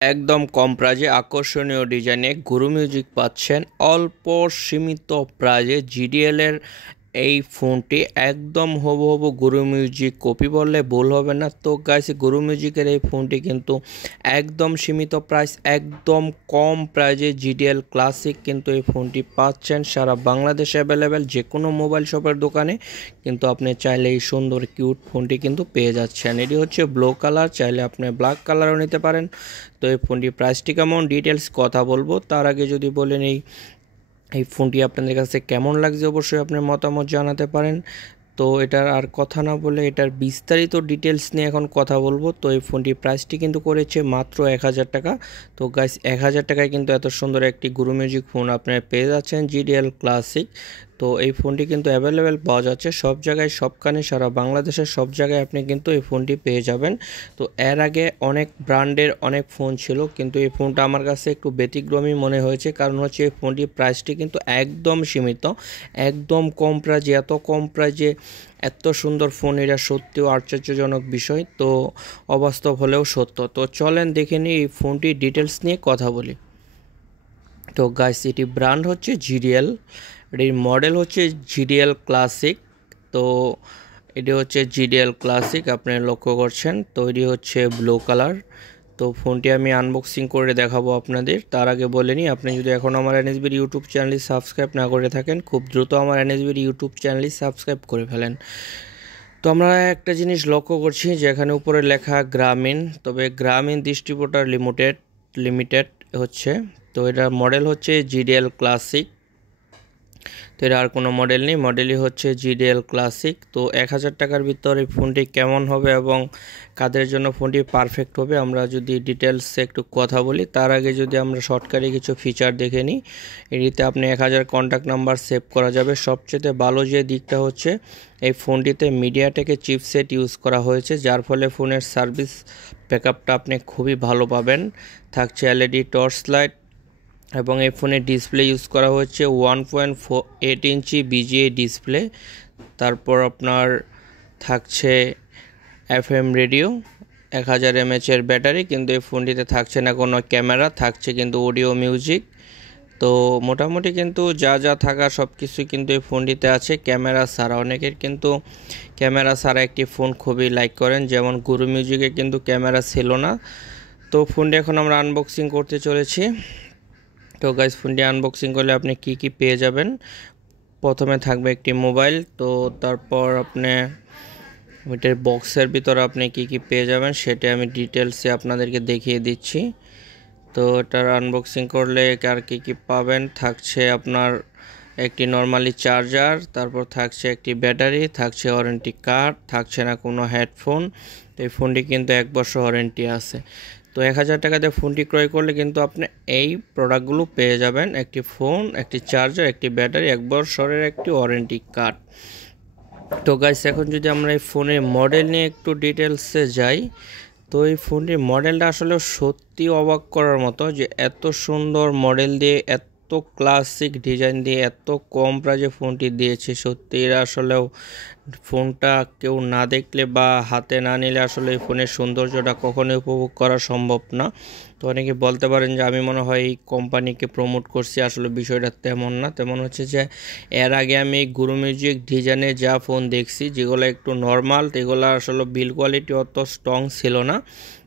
একদম কম প্রাইজে আকর্ষণীয় ডিজাইনে গুরু মিউজিক পাচ্ছেন অল্প সীমিত প্রাইজে জিডিএল এর এই ফোনটি একদম হবু গুরু মিউজিক কপি বললে ভুল হবে না। তো গাইস, গুরু মিউজিকের এই ফোনটি কিন্তু একদম সীমিত প্রাইস, একদম কম প্রাইজে জিডিএল ক্লাসিক কিন্তু এই ফোনটি পাচ্ছেন সারা বাংলাদেশে অ্যাভেলেবেল যে কোনো মোবাইল শপের দোকানে। কিন্তু আপনি চাইলে এই সুন্দর কিউট ফোনটি কিন্তু পেয়ে যাচ্ছেন। এটি হচ্ছে ব্লু কালার, চাইলে আপনি ব্ল্যাক কালারও নিতে পারেন। তো এই ফোনটির প্রাইসটি কেমন ডিটেলস কথা বলবো, তার আগে যদি বলেন এই ফোনটি আপনাদের কাছে কেমন লাগছে অবশ্যই আপনার মতামত জানাতে পারেন। তো এটার আর কথা না বলে এটার বিস্তারিত ডিটেলস নিয়ে এখন কথা বলবো। তো এই ফোনটির প্রাইসটি কিন্তু করেছে মাত্র 1000 টাকা। তো গাইস, 1000 টাকায় কিন্তু এত সুন্দর একটি গুরু মিউজিক ফোন আপনারা পেয়ে যাচ্ছেন জিডিএল ক্লাসিক। তো এই ফোনটি কিন্তু অ্যাভেলেবেল পাওয়া যাচ্ছে সব জায়গায়, সবখানে, সারা বাংলাদেশের সব জায়গায় আপনি কিন্তু এই ফোনটি পেয়ে যাবেন। তো এর আগে অনেক ব্র্যান্ডের অনেক ফোন ছিল, কিন্তু এই ফোনটা আমার কাছে একটু ব্যতিক্রমী মনে হয়েছে, কারণ হচ্ছে এই ফোনটির প্রাইসটি কিন্তু একদম সীমিত, একদম কম প্রাইজে। এত কম প্রাইজে এত সুন্দর ফোন, এটা সত্যিও আশ্চর্যজনক বিষয়, তো অবাস্তব হলেও সত্য। তো চলেন দেখে নিই এই ফোনটির ডিটেলস নিয়ে কথা বলি। তো গাইস, এটি ব্র্যান্ড হচ্ছে জিডিএল, এটির মডেল হচ্ছে জিডিএল ক্লাসিক। তো এটি হচ্ছে জিডিএল ক্লাসিক, আপনি লক্ষ্য করছেন। তো এটি হচ্ছে ব্লু কালার। তো ফোনটি আমি আনবক্সিং করে দেখাবো আপনাদের, তার আগে বলে নিই, আপনি যদি এখন আমার এনএসবির ইউটিউব চ্যানেলটি সাবস্ক্রাইব না করে থাকেন, খুব দ্রুত আমার এনএসবির ইউটিউব চ্যানেলটি সাবস্ক্রাইব করে ফেলেন। তো আমরা একটা জিনিস লক্ষ্য করছি, যেখানে উপরে লেখা গ্রামীণ, তবে গ্রামীণ ডিস্ট্রিবিউটার লিমিটেড হচ্ছে। তো এটার মডেল হচ্ছে জিডিএল ক্লাসিক। তো এর আর কোনো মডেল নেই, মডেলই হচ্ছে জিডিএল ক্লাসিক। তো 1000 টাকার ভিতরে ফোনটি কেমন হবে এবং কাদের জন্য ফোনটি পারফেক্ট হবে, আমরা যদি ডিটেলসে একটু কথা বলি, তার আগে যদি আমরা শর্টকাটে কিছু ফিচার দেখে নিই। এটিতে আপনি 1000 কন্ট্যাক্ট নাম্বার সেভ করা যাবে। সবচেয়ে ভালো যে দিকটা হচ্ছে এই ফোনটিতে মিডিয়াটেকের চিপসেট ইউজ করা হয়েছে, যার ফলে ফোনের সার্ভিস ব্যাকআপটা আপনি খুবই ভালো পাবেন। থাকছে এলইডি টর্চ লাইট, এবং এই ফোনের ডিসপ্লে ইউজ করা হচ্ছে 1.8 ইঞ্চি বিজিএ ডিসপ্লে। তারপর আপনার থাকছে এফএম রেডিও, 1000 এমএচের ব্যাটারি, কিন্তু এই ফোনটিতে থাকছে না কোনো ক্যামেরা, থাকছে কিন্তু অডিও মিউজিক। তো মোটামুটি কিন্তু যা যা থাকা সব কিছুই কিন্তু এই ফোনটিতে আছে, ক্যামেরা ছাড়া। অনেকের কিন্তু ক্যামেরা ছাড়া একটি ফোন খুবই লাইক করেন, যেমন গুরু মিউজিকে কিন্তু ক্যামেরা ছিল না। তো ফোনটি এখন আমরা আনবক্সিং করতে চলেছি। তো গাইস, ফোনটি আনবক্সিং করলে আপনি কি পেয়ে যাবেন, প্রথমে থাকবে একটি মোবাইল। তো তারপর আপনি ওইটার বক্সের ভিতরে আপনি কি পেয়ে যাবেন সেটা আমি ডিটেলসে আপনাদেরকে দেখিয়ে দিচ্ছি। তো এটার আনবক্সিং করলে আর কি পাবেন, থাকছে আপনার একটি নর্মালি চার্জার, তারপর থাকছে একটি ব্যাটারি, থাকছে ওয়ারেন্টি কার্ড, থাকছে না কোনো হেডফোন। তো এই ফোনটি কিন্তু 1 বছর ওয়ারেন্টি আছে। তো 1000 টাকাতে ফোনটি ক্রয় করলে কিন্তু আপনি এই প্রোডাক্টগুলো পেয়ে যাবেন, একটি ফোন, একটি চার্জার, একটি ব্যাটারি, 1 বছরের একটি ওয়ারেন্টি কার্ড। তো গাইস, এখন যদি আমরা এই ফোনের মডেল নিয়ে একটু ডিটেলসে যাই, তো এই ফোনটির মডেলটা আসলে সত্যি অবাক করার মতো, যে এত সুন্দর মডেল দিয়ে, এত ক্লাসিক ডিজাইন দিয়ে, এত কম প্রাইজে ফোনটি দিয়েছে। সত্যি এরা আসলেও ফোনটা কেউ না দেখলে বা হাতে না নিলে আসলে এই ফোনের সৌন্দর্যটা কখনোই উপভোগ করা সম্ভব না। তো অনেকে বলতে পারেন যে আমি মনে হয় এই কোম্পানিকে প্রমোট করছি, আসলে বিষয়টা তেমন না। তেমন হচ্ছে যে এর আগে আমি গুরু মিউজিক ডিজাইনে যা ফোন দেখছি, যেগুলো একটু নর্মাল, এগুলো আসলে বিল কোয়ালিটি অত স্ট্রং ছিল না,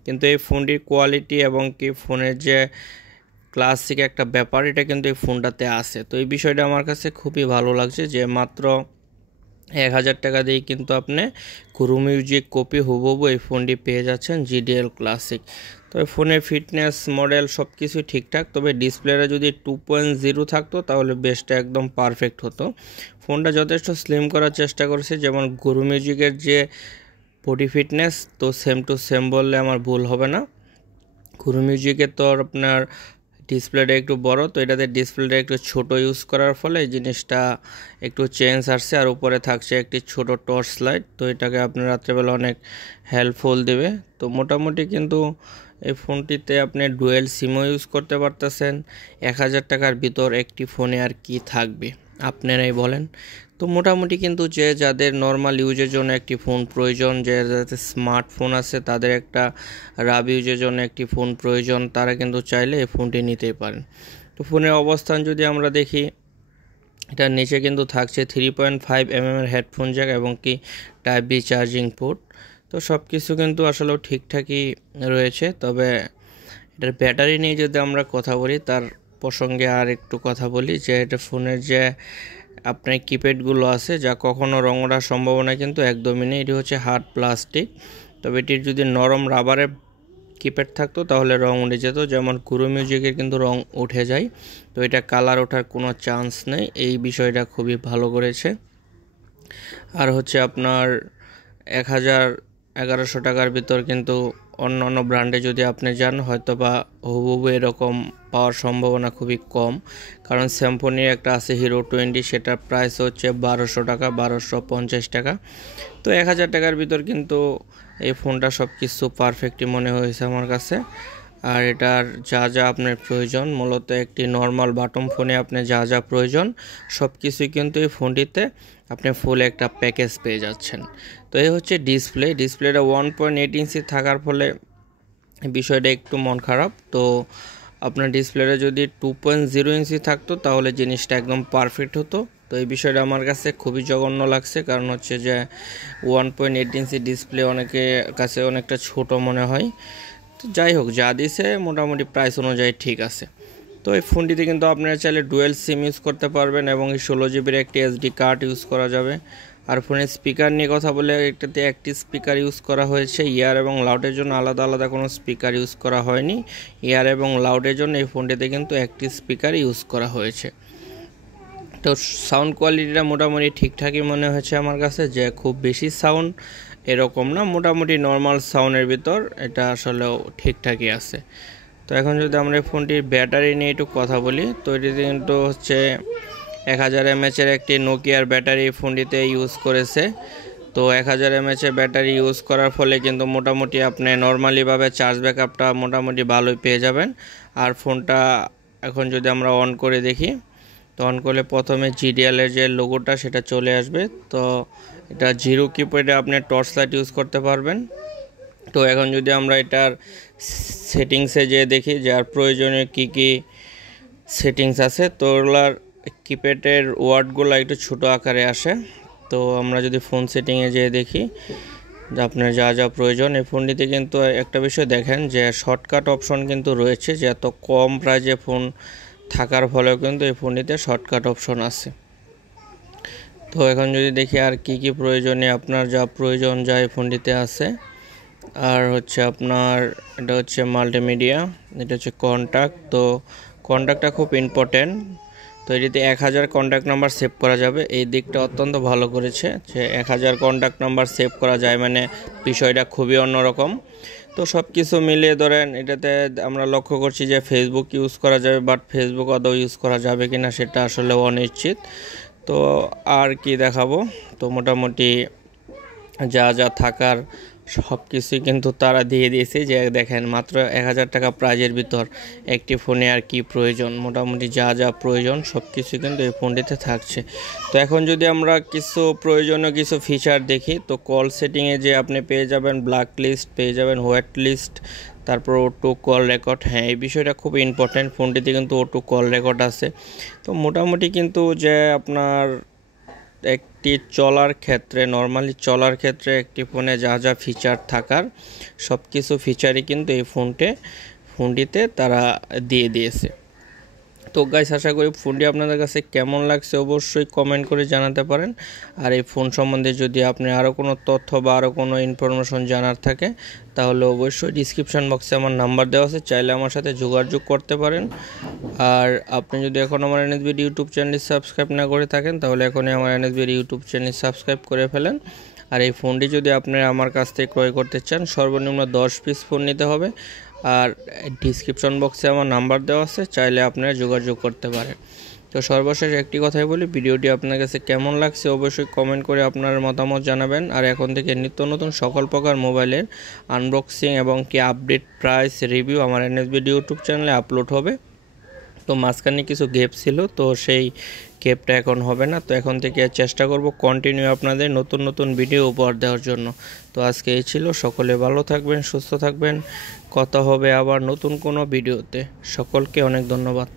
কিন্তু এই ফোনটির কোয়ালিটি এবং কি ফোনের যে ক্লাসিক একটা ব্যাপার, এটা কিন্তু এই ফোনটাতে আছে। তো এই বিষয়টা আমার কাছে খুবই ভালো লাগছে, যে মাত্র 1000 টাকা দিয়ে কিন্তু আপনি গুরু মিউজিক কপি হুবহু এই ফোনটি পেয়ে যাচ্ছেন জিডিএল ক্লাসিক। তবে ফোনের ফিটনেস, মডেল সব কিছু ঠিকঠাক, তবে ডিসপ্লেটা যদি 2.0 থাকতো তাহলে বেস্টটা একদম পারফেক্ট হতো। ফোনটা যথেষ্ট স্লিম করার চেষ্টা করেছে, যেমন গুরু মিউজিকের যে বডি ফিটনেস, তো সেম টু সেম বললে আমার ভুল হবে না। গুরু মিউজিকের তো আপনার ডিসপ্লেটা একটু বড়, তো এটাতে ডিসপ্লেটা একটু ছোট ইউজ করার ফলে এই জিনিসটা একটু চেঞ্জ আসছে। আর উপরে থাকছে একটি ছোট টর্চ লাইট, তো এটাকে আপনার রাত্রেবেলা অনেক হেল্পফুল দেবে। তো মোটামুটি কিন্তু এই ফোনটিতে আপনি ডুয়েল সিমও ইউজ করতে পারতেছেন। 1000 টাকার ভিতর একটি ফোনে আর কি থাকবে, আপনারাই বলেন। তো তো মোটামুটি কিন্তু যে যাদের নর্মাল ইউজের জন্য একটি ফোন প্রয়োজন, যে যাদের স্মার্টফোন আছে তাদের একটা রাব ইউজের জন্য একটি ফোন প্রয়োজন, তারা কিন্তু চাইলে এই ফোনটি নিতেই পারেন। তো ফোনের অবস্থান যদি আমরা দেখি, এটার নিচে কিন্তু থাকছে 3.5 mm এর হেডফোন জ্যাক এবং কি টাইপ বি চার্জিং পোর্ট। তো সব কিছু কিন্তু আসলেও ঠিকঠাকই রয়েছে। তবে এটার ব্যাটারি নিয়ে যদি আমরা কথা বলি, তার প্রসঙ্গে আর একটু কথা বলি যে এটা ফোনের যে আপনার কিপ্যাডগুলো আছে, যা কখনো রং ওঠার সম্ভাবনা কিন্তু একদমই নেই। এটি হচ্ছে হার্ড প্লাস্টিক। তবে এটির যদি নরম রাবারের কিপ্যাড থাকতো তাহলে রং উঠে যেত, যেমন গুরু মিউজিকের কিন্তু রং উঠে যায়। তো এটা কালার ওঠার কোনো চান্স নেই, এই বিষয়টা খুবই ভালো করেছে। আর হচ্ছে আপনার 1100 টাকার ভিতর কিন্তু অন্য অন্য ব্র্যান্ডে যদি আপনি যান হয়তো বা হুবহু এরকম পাওয়ার সম্ভাবনা খুবই কম। কারণ স্যামসংয়ের একটা আছে হিরো 20, সেটার প্রাইস হচ্ছে 1200 টাকা, 1250 টাকা। তো 1000 টাকার ভিতর কিন্তু এই ফোনটা সব কিছু পারফেক্টই মনে হয়েছে আমার কাছে। আর এটার যা যা আপনার প্রয়োজন, মূলত একটি নর্মাল বাটন ফোনে আপনার যা যা প্রয়োজন সব কিছুই কিন্তু এই ফোনটিতে আপনি ফুল একটা প্যাকেজ পেয়ে যাচ্ছেন। তো এই হচ্ছে ডিসপ্লেটা 1.8 ইঞ্চি থাকার ফলে বিষয়টা একটু মন খারাপ। তো আপনার ডিসপ্লেটা যদি 2.0 ইঞ্চি থাকতো তাহলে জিনিসটা একদম পারফেক্ট হতো। তো এই বিষয়টা আমার কাছে খুবই জঘন্য লাগছে, কারণ হচ্ছে যে 1.8 ইঞ্চি ডিসপ্লে অনেকের কাছে অনেকটা ছোট মনে হয়। তো যাই হোক, যা দিছে মোটামুটি প্রাইস অনুযায়ী ঠিক আছে। তো এই ফোনটিতে কিন্তু আপনারা চাইলে ডুয়েল সিম ইউজ করতে পারবেন এবং 16 জিবির একটি এসডি কার্ড ইউজ করা যাবে। আর ফোনের স্পিকার নিয়ে কথা বলে, একটাতে একটি স্পিকার ইউজ করা হয়েছে, ইয়ার এবং লাউডের জন্য আলাদা আলাদা কোনো স্পিকার ইউজ করা হয়নি। ইয়ার এবং লাউডের জন্য এই ফোনটিতে কিন্তু একটি স্পিকার ইউজ করা হয়েছে। তো সাউন্ড কোয়ালিটিটা মোটামুটি ঠিকঠাকই মনে হয়েছে আমার কাছে, যে খুব বেশি সাউন্ড এরকম না, মোটামুটি নর্মাল সাউন্ডের ভিতর এটা আসলেও ঠিকঠাকই আছে। তো এখন যদি আমরা এই ফোনটির ব্যাটারি নিয়ে একটু কথা বলি, তো এটিতে কিন্তু হচ্ছে 1000 mAh একটি নোকিয়ার ব্যাটারি ফোনটিতে ইউজ করেছে। তো 1000 mAh ব্যাটারি ইউজ করার ফলে কিন্তু মোটামুটি আপনি নর্মালিভাবে চার্জ ব্যাকআপটা মোটামুটি ভালোই পেয়ে যাবেন। আর ফোনটা এখন যদি আমরা অন করে দেখি, তো অন করলে প্রথমে জিডিএলের যে লোগোটা সেটা চলে আসবে। তো এটা জিরো কিপ্যাডে আপনি টর্চ লাইট ইউজ করতে পারবেন। তো এখন যদি আমরা এটার সেটিংসে যেয়ে দেখি যে আর প্রয়োজনীয় কী কী সেটিংস আছে, তো ওগুলার কিপ্যাডের ওয়ার্ডগুলো একটু ছোটো আকারে আসে। তো আমরা যদি ফোন সেটিংয়ে যেয়ে দেখি যে আপনার যা যা প্রয়োজন, এই ফোনটিতে কিন্তু একটা বিষয় দেখেন যে শর্টকাট অপশন কিন্তু রয়েছে, যে এত কম প্রাইজে ফোন থাকার ফলেও কিন্তু এই ফোনটিতে শর্টকাট অপশন আছে। তো এখন যদি দেখি আর কি কি প্রয়োজনে আপনার যা প্রয়োজন যা এই ফোনটিতে আছে, আর হচ্ছে আপনার এটা হচ্ছে মাল্টিমিডিয়া, এটা হচ্ছে কন্ট্যাক্ট। তো কন্ট্যাক্টটা খুব ইম্পর্টেন্ট। তো এটিতে 1000 কন্ট্যাক্ট নাম্বার সেভ করা যাবে, এই দিকটা অত্যন্ত ভালো করেছে যে 1000 কন্ট্যাক্ট নাম্বার সেভ করা যায়, মানে বিষয়টা খুবই অন্যরকম। তো সব কিছু মিলিয়ে ধরেন এটাতে আমরা লক্ষ্য করছি যে ফেসবুক ইউজ করা যাবে, বাট ফেসবুক আদৌ ইউজ করা যাবে কিনা সেটা আসলে অনিশ্চিত। তো আর কি দেখাবো, তো মোটামুটি যা যা থাকার সব কিছুই কিন্তু তারা দিয়ে দিয়েছে, যে দেখেন মাত্র 1000 টাকা প্রাইজের ভিতর একটি ফোনে আর কি প্রয়োজন, মোটামুটি যা যা প্রয়োজন সব কিছু কিন্তু এই ফোনটিতে থাকছে। তো এখন যদি আমরা কিছু প্রয়োজনীয় কিছু ফিচার দেখি, তো কল সেটিংয়ে যে আপনি পেয়ে যাবেন ব্ল্যাক লিস্ট, পেয়ে যাবেন হোয়াইট লিস্ট, তারপর অটো কল রেকর্ড। হ্যাঁ, এই বিষয়টা খুব ইম্পর্ট্যান্ট, ফোনটিতে কিন্তু অটো কল রেকর্ড আছে। তো মোটামুটি কিন্তু যে আপনার একটি নর্মালি চলার ক্ষেত্রে একটি ফোনে যা যা ফিচার থাকার সব কিছু ফিচারই কিন্তু এই ফোনটিতে তারা দিয়ে দিয়েছে। তো গাইস, আশা করি ফোনটি আপনাদের কাছে কেমন লাগছে অবশ্যই কমেন্ট করে জানাতে পারেন। আর এই ফোন সম্বন্ধে যদি আপনি আরও কোনো তথ্য বা আরও কোনো ইনফরমেশন জানার থাকে তাহলে অবশ্যই ডিসক্রিপশান বক্সে আমার নাম্বার দেওয়া আছে, চাইলে আমার সাথে যোগাযোগ করতে পারেন। আর আপনি যদি এখন আমার এনএসবিডি ইউটিউব চ্যানেল সাবস্ক্রাইব না করে থাকেন তাহলে এখনই আমার এনএসবিডি ইউটিউব চ্যানেল সাবস্ক্রাইব করে ফেলেন। আর এই ফোনটি যদি আপনারা আমার কাছ থেকে ক্রয় করতে চান সর্বনিম্ন 10 পিস ফোন নিতে হবে। আর ডিসক্রিপশন বক্সে আমার নাম্বার দেওয়া আছে, চাইলে আপনারা যোগাযোগ করতে পারেন। তো সর্বশেষ একটি কথাই বলি, ভিডিওটি আপনার কাছে কেমন লাগছে অবশ্যই কমেন্ট করে আপনার মতামত জানাবেন। আর এখন থেকে নিত্য নতুন সকল প্রকার মোবাইলের আনবক্সিং এবং কি আপডেট প্রাইস রিভিউ আমার এনএসবিডি ইউটিউব চ্যানেলে আপলোড হবে। তো মাঝখানে কিছু গ্যাপ ছিল, তো সেই গ্যাপটা এখন হবে না। তো এখন থেকে চেষ্টা করব কন্টিনিউ আপনাদের নতুন নতুন ভিডিও উপহার দেওয়ার জন্য। তো আজকে এই ছিল, সকলে ভালো থাকবেন, সুস্থ থাকবেন, কথা হবে আবার নতুন কোনো ভিডিওতে। সকলকে অনেক ধন্যবাদ।